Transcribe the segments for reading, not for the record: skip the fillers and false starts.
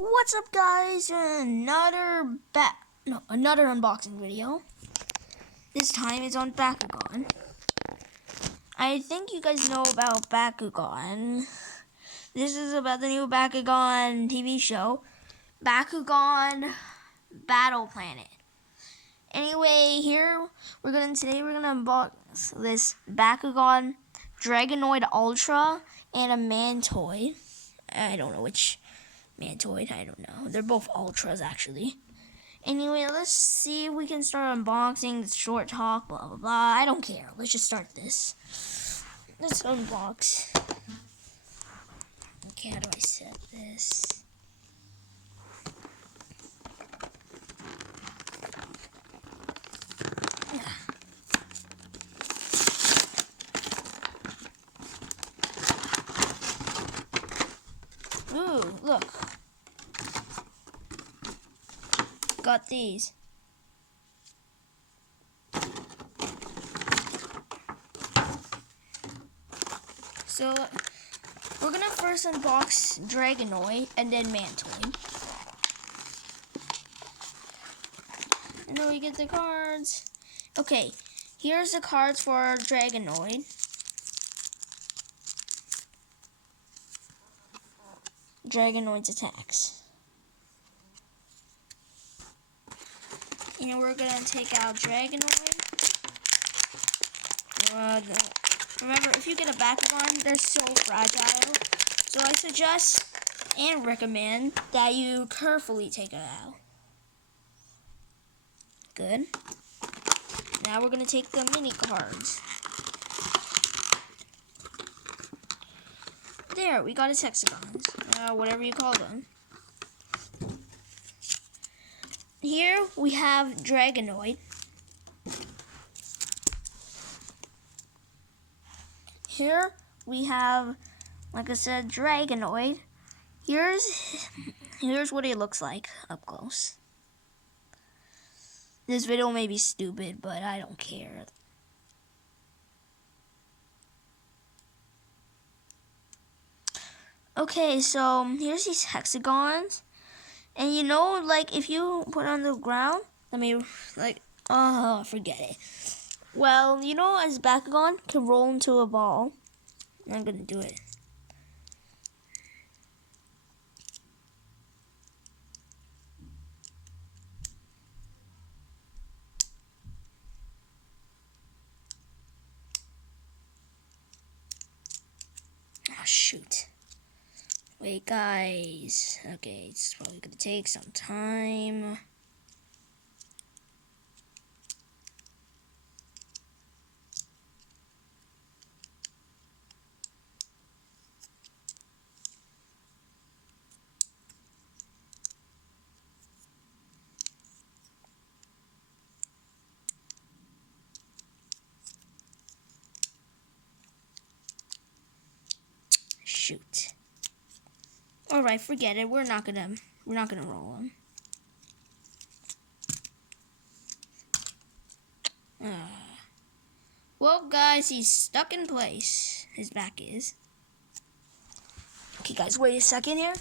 What's up, guys? Another unboxing video. This time it's on Bakugan. I think you guys know about Bakugan. This is about the new Bakugan TV show, Bakugan Battle Planet. Anyway, today we're gonna unbox this Bakugan Dragonoid Ultra and a Mantonoid. I don't know which Mantonoid, I don't know. They're both Ultras, actually. Anyway, let's see if we can start unboxing. This short talk, blah, blah, blah. I don't care. Let's just start this. Let's unbox. Okay, how do I set this? Ooh, look. Got these. So, we're gonna first unbox Dragonoid and then Mantonoid. And then we get the cards. Okay, here's the cards for Dragonoid. Dragonoid's attacks. And we're gonna take out Dragonoid. Remember, if you get a Bakugan, they're so fragile. So I suggest and recommend that you carefully take it out. Good. Now we're gonna take the mini cards. There, we got its hexagons. Whatever you call them. Here we have Dragonoid. Here we have, like I said, Dragonoid. Here's what it looks like up close. This video may be stupid, but I don't care. Okay, so here's these hexagons. And you know, like, if you put it on the ground, forget it. Well, you know, as Bakugan can roll into a ball. I'm gonna do it. Oh, shoot. Wait, guys. Okay, it's probably gonna take some time. Shoot. All right, forget it. We're not gonna roll him. Well, guys, he's stuck in place. His back is. Okay, guys, wait a second here.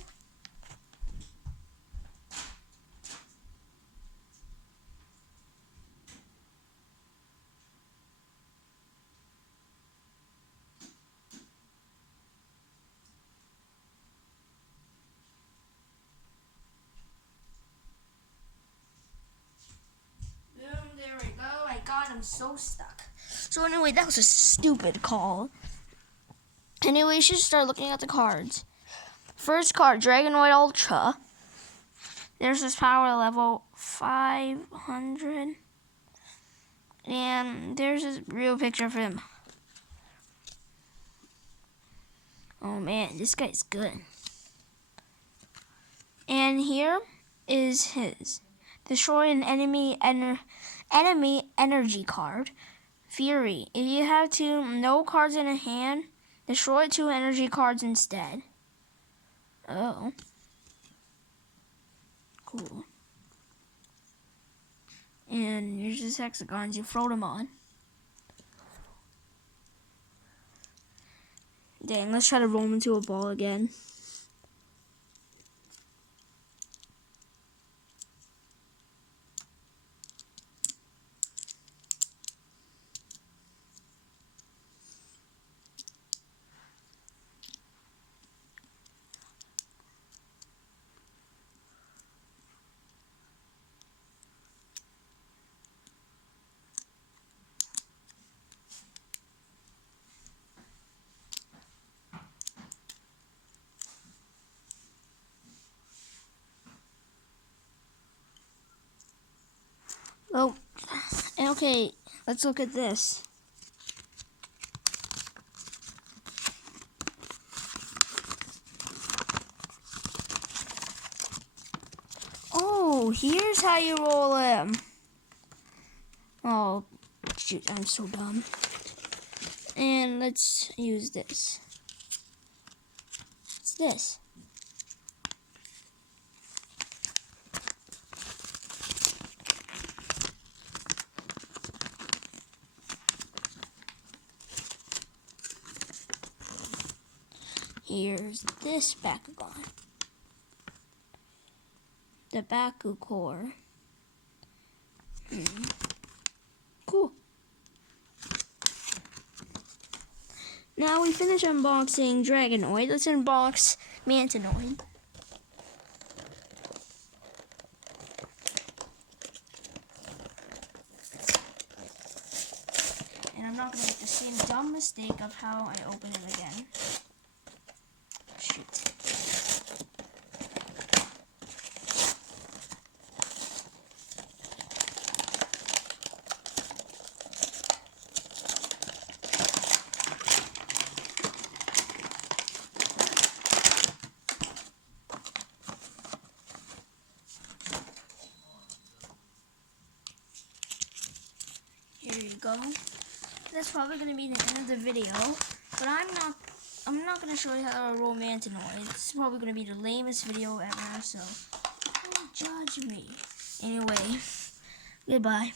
There we go. I got him so stuck. So anyway, that was a stupid call. Anyway, you should start looking at the cards. First card, Dragonoid Ultra. There's his power level 500. And there's his real picture of him. Oh man, this guy's good. And here is his. Destroy an enemy energy card. Fury. If you have no cards in a hand, destroy 2 energy cards instead. Oh. Cool. And here's his hexagons. You throw them on. Dang, let's try to roll him into a ball again. Oh, okay, let's look at this. Oh, here's how you roll him. Oh, shoot, I'm so dumb. And let's use this. What's this? Here's this Bakugan. The Baku core. Cool. Now we finish unboxing Dragonoid. Let's unbox Mantonoid. And I'm not going to make the same dumb mistake of how I open it again. Shoot. Here you go. That's probably going to be the end of the video, but I'm not going to show you how to roll Mantonoid. This is probably going to be the lamest video ever, so don't judge me. Anyway, goodbye.